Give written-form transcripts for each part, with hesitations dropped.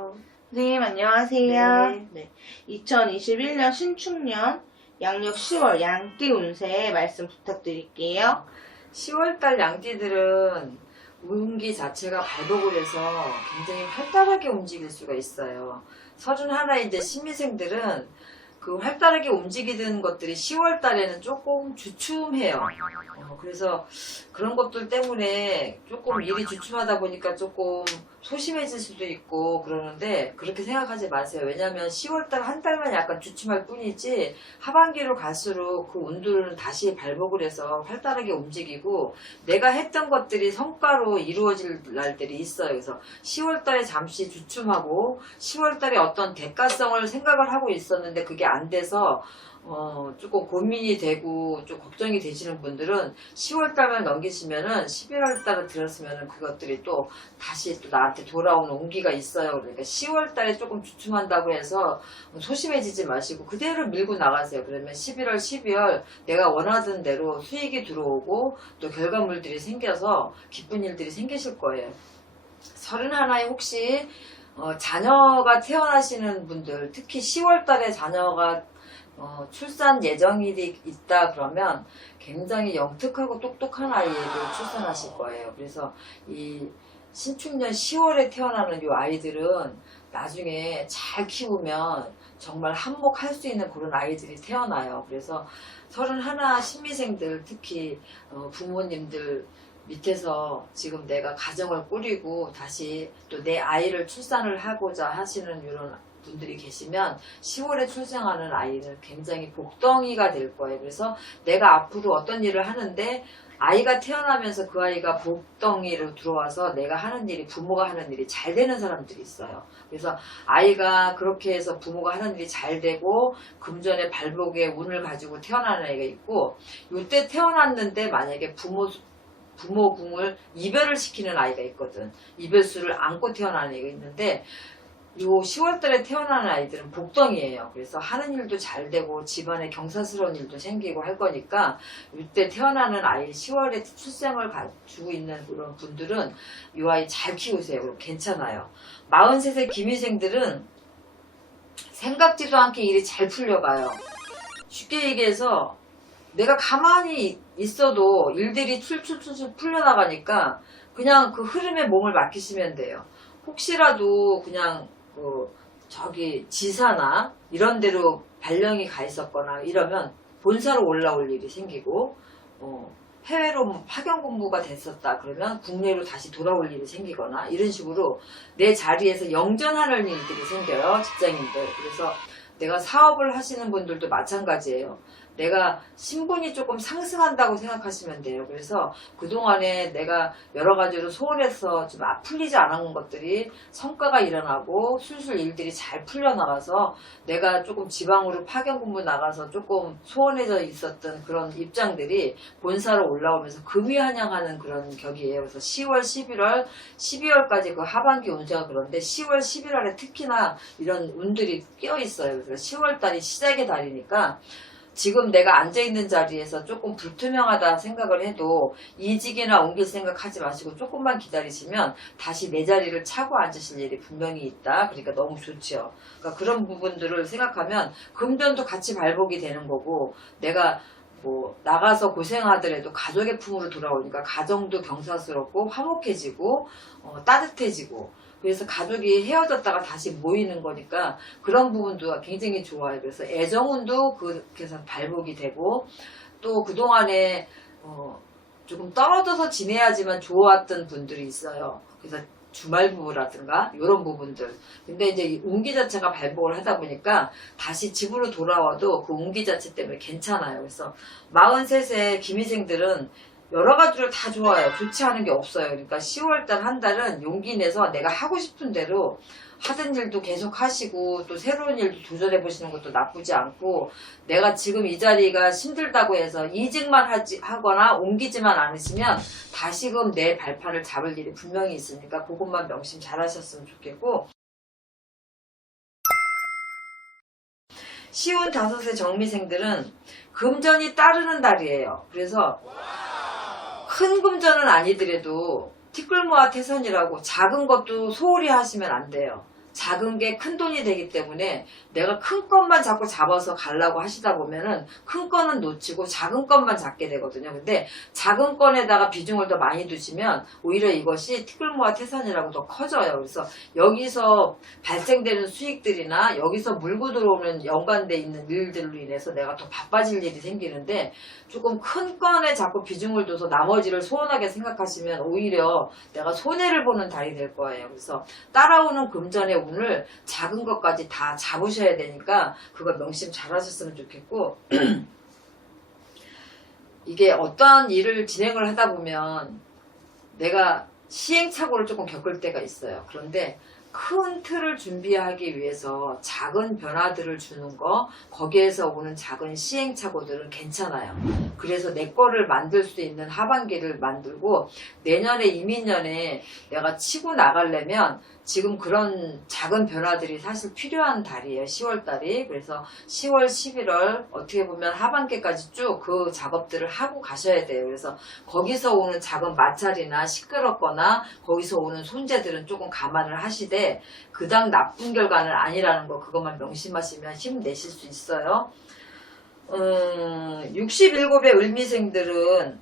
안녕하세요. 선생님 안녕하세요. 네. 2021년 신축년 양력 10월 양띠 운세 말씀 부탁드릴게요. 10월달 양띠들은 운기 자체가 발복을 해서 굉장히 활달하게 움직일 수가 있어요. 31 이제 신미생들은 그 활달하게 움직이는 것들이 10월달에는 조금 주춤해요. 그래서 그런 것들 때문에 조금 일이 주춤하다 보니까 조금 소심해질 수도 있고 그러는데 그렇게 생각하지 마세요. 왜냐하면 10월달 한 달만 약간 주춤할 뿐이지 하반기로 갈수록 그 운들은 다시 발복을 해서 활달하게 움직이고 내가 했던 것들이 성과로 이루어질 날들이 있어요. 그래서 10월달에 잠시 주춤하고 10월달에 어떤 대가성을 생각을 하고 있었는데 그게 안 돼서 조금 고민이 되고 좀 걱정이 되시는 분들은 10월달만 넘기시면은 11월달에 들었으면은 그것들이 또 다시 또 나한테 돌아오는 온기가 있어요. 그러니까 10월달에 조금 주춤한다고 해서 소심해지지 마시고 그대로 밀고 나가세요. 그러면 11월, 12월 내가 원하던 대로 수익이 들어오고 또 결과물들이 생겨서 기쁜 일들이 생기실 거예요. 31에 혹시 자녀가 태어나시는 분들, 특히 10월달에 자녀가 출산 예정이 있다 그러면 굉장히 영특하고 똑똑한 아이를 출산하실 거예요. 그래서 이 신축년 10월에 태어나는 이 아이들은 나중에 잘 키우면 정말 한몫할 수 있는 그런 아이들이 태어나요. 그래서 31 신미생들 특히 부모님들 밑에서 지금 내가 가정을 꾸리고 다시 또 내 아이를 출산을 하고자 하시는 이런 분들이 계시면 10월에 출생하는 아이는 굉장히 복덩이가 될 거예요. 그래서 내가 앞으로 어떤 일을 하는데 아이가 태어나면서 그 아이가 복덩이로 들어와서 내가 하는 일이 부모가 하는 일이 잘 되는 사람들이 있어요. 그래서 아이가 그렇게 해서 부모가 하는 일이 잘 되고 금전의 발복의 운을 가지고 태어나는 아이가 있고 이때 태어났는데 만약에 부모 궁을 이별을 시키는 아이가 있거든. 이별수를 안고 태어나는 아이가 있는데 요 10월달에 태어나는 아이들은 복덩이에요. 그래서 하는 일도 잘 되고 집안에 경사스러운 일도 생기고 할 거니까 이때 태어나는 아이 10월에 출생을 가지고 있는 그런 분들은 이 아이 잘 키우세요. 괜찮아요. 43세 기미생들은 생각지도 않게 일이 잘 풀려가요. 쉽게 얘기해서 내가 가만히 있어도 일들이 출출출출 풀려나가니까 그냥 그 흐름에 몸을 맡기시면 돼요. 혹시라도 그냥 저기 지사나 이런 데로 발령이 가 있었거나 이러면 본사로 올라올 일이 생기고 해외로 파견 공부가 됐었다 그러면 국내로 다시 돌아올 일이 생기거나 이런 식으로 내 자리에서 영전하는 일들이 생겨요. 직장인들. 그래서 내가 사업을 하시는 분들도 마찬가지예요. 내가 신분이 조금 상승한다고 생각하시면 돼요. 그래서 그동안에 내가 여러 가지로 소홀해서 좀 풀리지 않은 것들이 성과가 일어나고 술술 일들이 잘 풀려나가서 내가 조금 지방으로 파견 공부 나가서 조금 소원해져 있었던 그런 입장들이 본사로 올라오면서 금위환영하는 그런 격이에요. 그래서 10월, 11월, 12월까지 그 하반기 운세가 그런데 10월, 11월에 특히나 이런 운들이 끼어 있어요. 그래서 10월달이 시작의 달이니까 지금 내가 앉아있는 자리에서 조금 불투명하다 생각을 해도 이직이나 옮길 생각하지 마시고 조금만 기다리시면 다시 내 자리를 차고 앉으실 일이 분명히 있다. 그러니까 너무 좋죠. 그러니까 그런 부분들을 생각하면 금전도 같이 발복이 되는 거고 내가 나가서 고생하더라도 가족의 품으로 돌아오니까 가정도 경사스럽고 화목해지고 따뜻해지고 그래서 가족이 헤어졌다가 다시 모이는 거니까 그런 부분도 굉장히 좋아요. 그래서 애정운도 그렇게 해서 발복이 되고 또 그동안에 조금 떨어져서 지내야지만 좋았던 분들이 있어요. 그래서 주말 부부라든가 이런 부분들. 근데 이제 운기 자체가 발복을 하다 보니까 다시 집으로 돌아와도 그 운기 자체 때문에 괜찮아요. 그래서 43세 기미생들은 여러 가지로 다 좋아요. 좋지 않은 게 없어요. 그러니까 10월달 한 달은 용기 내서 내가 하고 싶은 대로 하던 일도 계속 하시고 또 새로운 일도 도전해 보시는 것도 나쁘지 않고 내가 지금 이 자리가 힘들다고 해서 이직만 하거나 옮기지만 않으시면 다시금 내 발판을 잡을 일이 분명히 있으니까 그것만 명심 잘 하셨으면 좋겠고 55세 정미생들은 금전이 따르는 달이에요. 그래서 큰 금전은 아니더라도 티끌모아 태산이라고 작은 것도 소홀히 하시면 안 돼요. 작은 게 큰 돈이 되기 때문에 내가 큰 것만 자꾸 잡아서 가려고 하시다 보면은 큰 거는 놓치고 작은 것만 잡게 되거든요. 근데 작은 건에다가 비중을 더 많이 두시면 오히려 이것이 티끌모아 태산이라고 더 커져요. 그래서 여기서 발생되는 수익들이나 여기서 물고 들어오는 연관돼 있는 일들로 인해서 내가 더 바빠질 일이 생기는데, 조금 큰 건에 자꾸 비중을 둬서 나머지를 소원하게 생각하시면 오히려 내가 손해를 보는 달이 될 거예요. 그래서 따라오는 금전의 운을 작은 것까지 다 잡으셔야 되니까 그거 명심 잘 하셨으면 좋겠고, 이게 어떠한 일을 진행을 하다 보면 내가 시행착오를 조금 겪을 때가 있어요. 그런데 큰 틀을 준비하기 위해서 작은 변화들을 주는 거, 거기에서 오는 작은 시행착오들은 괜찮아요. 그래서 내 거를 만들 수 있는 하반기를 만들고, 내년에 이민년에 내가 치고 나가려면 지금 그런 작은 변화들이 사실 필요한 달이에요. 10월달이. 그래서 10월, 11월 어떻게 보면 하반기까지 쭉 그 작업들을 하고 가셔야 돼요. 그래서 거기서 오는 작은 마찰이나 시끄럽거나 거기서 오는 손재들은 조금 감안을 하시되, 그닥 나쁜 결과는 아니라는 거, 그것만 명심하시면 힘내실 수 있어요. 67의 을미생들은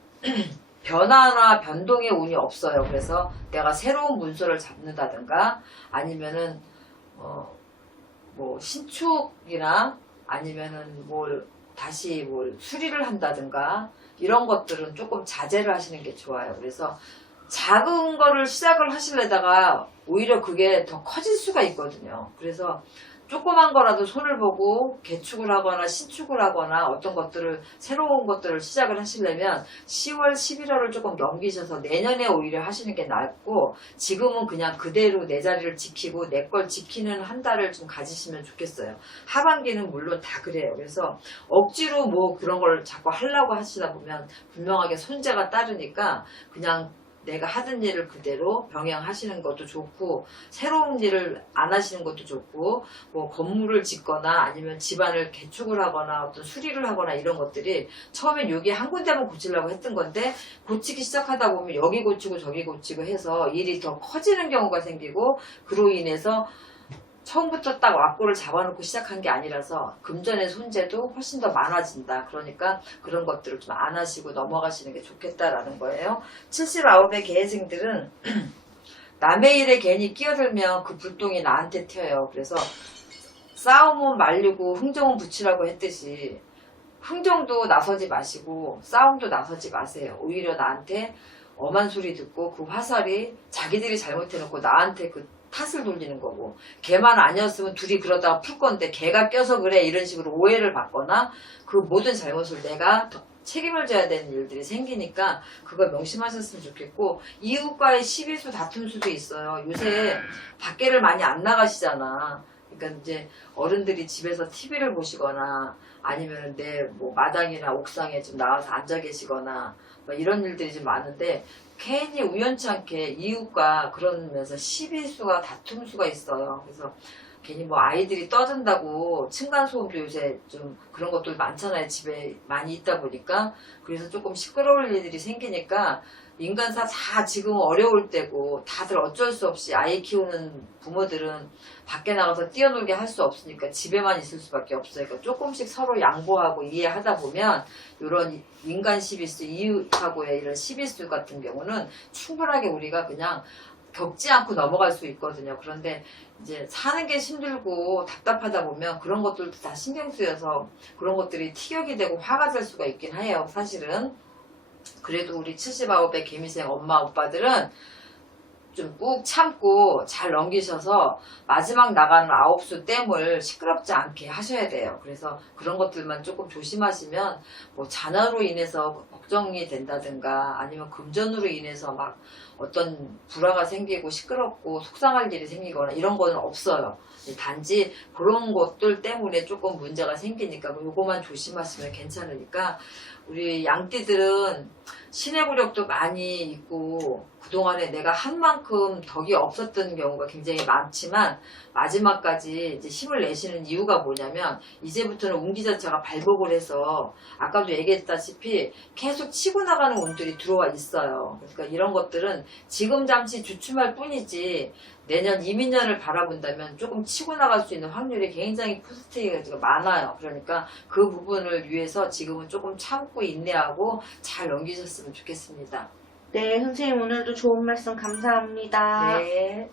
변화나 변동의 운이 없어요. 그래서 내가 새로운 문서를 잡는다든가 아니면은 뭐 신축이나 아니면은 다시 수리를 한다든가 이런 것들은 조금 자제를 하시는 게 좋아요. 그래서 작은 거를 시작을 하시려다가 오히려 그게 더 커질 수가 있거든요. 그래서 조그만 거라도 손을 보고 개축을 하거나 신축을 하거나 어떤 것들을, 새로운 것들을 시작을 하시려면 10월, 11월을 조금 넘기셔서 내년에 오히려 하시는 게 낫고, 지금은 그냥 그대로 내 자리를 지키고 내 걸 지키는 한 달을 좀 가지시면 좋겠어요. 하반기는 물론 다 그래요. 그래서 억지로 그런 걸 자꾸 하려고 하시다 보면 분명하게 손재가 따르니까 그냥 내가 하던 일을 그대로 병행하시는 것도 좋고, 새로운 일을 안 하시는 것도 좋고, 건물을 짓거나 아니면 집안을 개축을 하거나 어떤 수리를 하거나 이런 것들이 처음엔 여기 한 군데만 고치려고 했던 건데 고치기 시작하다 보면 여기 고치고 저기 고치고 해서 일이 더 커지는 경우가 생기고, 그로 인해서 처음부터 딱 왁구를 잡아놓고 시작한 게 아니라서 금전의 손재도 훨씬 더 많아진다. 그러니까 그런 것들을 좀 안 하시고 넘어가시는 게 좋겠다라는 거예요. 79의 개생들은 남의 일에 괜히 끼어들면 그 불똥이 나한테 튀어요. 그래서 싸움은 말리고 흥정은 붙이라고 했듯이 흥정도 나서지 마시고 싸움도 나서지 마세요. 오히려 나한테 엄한 소리 듣고 그 화살이 자기들이 잘못해놓고 나한테 그 탓을 돌리는 거고, 걔만 아니었으면 둘이 그러다가 풀 건데 걔가 껴서 그래, 이런 식으로 오해를 받거나 그 모든 잘못을 내가 책임을 져야 되는 일들이 생기니까 그걸 명심하셨으면 좋겠고, 이웃과의 시비수 다툼수도 있어요. 요새 밖에를 많이 안 나가시잖아. 그러니까 이제 어른들이 집에서 TV를 보시거나 아니면 내 마당이나 옥상에 좀 나와서 앉아 계시거나 이런 일들이 좀 많은데, 괜히 우연치 않게 이웃과 그러면서 시비수가 다툼수가 있어요. 그래서 괜히 아이들이 떠든다고 층간소음도 요새 좀 그런 것들 많잖아요. 집에 많이 있다 보니까. 그래서 조금 시끄러울 일들이 생기니까, 인간사 다 지금 어려울 때고 다들 어쩔 수 없이 아이 키우는 부모들은 밖에 나가서 뛰어놀게 할 수 없으니까 집에만 있을 수밖에 없어요. 그러니까 조금씩 서로 양보하고 이해하다 보면 이런 인간 시비수, 이웃하고의 이런 시비수 같은 경우는 충분하게 우리가 그냥 겪지 않고 넘어갈 수 있거든요. 그런데 이제 사는 게 힘들고 답답하다 보면 그런 것들도 다 신경 쓰여서 그런 것들이 티격이 되고 화가 될 수가 있긴 해요. 사실은. 그래도 우리 79의 개미생 엄마 오빠들은 좀 꾹 참고 잘 넘기셔서 마지막 나가는 9수 댐을 시끄럽지 않게 하셔야 돼요. 그래서 그런 것들만 조금 조심하시면 자녀로 인해서 걱정이 된다든가 아니면 금전으로 인해서 막 어떤 불화가 생기고 시끄럽고 속상할 일이 생기거나 이런 거는 없어요. 단지 그런 것들 때문에 조금 문제가 생기니까 요거만 조심하시면 괜찮으니까, 우리 양띠들은 신의 굴욕도 많이 있고 그동안에 내가 한 만큼 덕이 없었던 경우가 굉장히 많지만 마지막까지 이제 힘을 내시는 이유가 뭐냐면 이제부터는 운기 자체가 발복을 해서 아까도 얘기했다시피 계속 치고 나가는 운들이 들어와 있어요. 그러니까 이런 것들은 지금 잠시 주춤할 뿐이지 내년 이민년을 바라본다면 조금 치고 나갈 수 있는 확률이 굉장히 포스트가 많아요. 그러니까 그 부분을 위해서 지금은 조금 참고 인내하고 잘 넘기셨으면 좋겠습니다. 네, 선생님 오늘도 좋은 말씀 감사합니다. 네.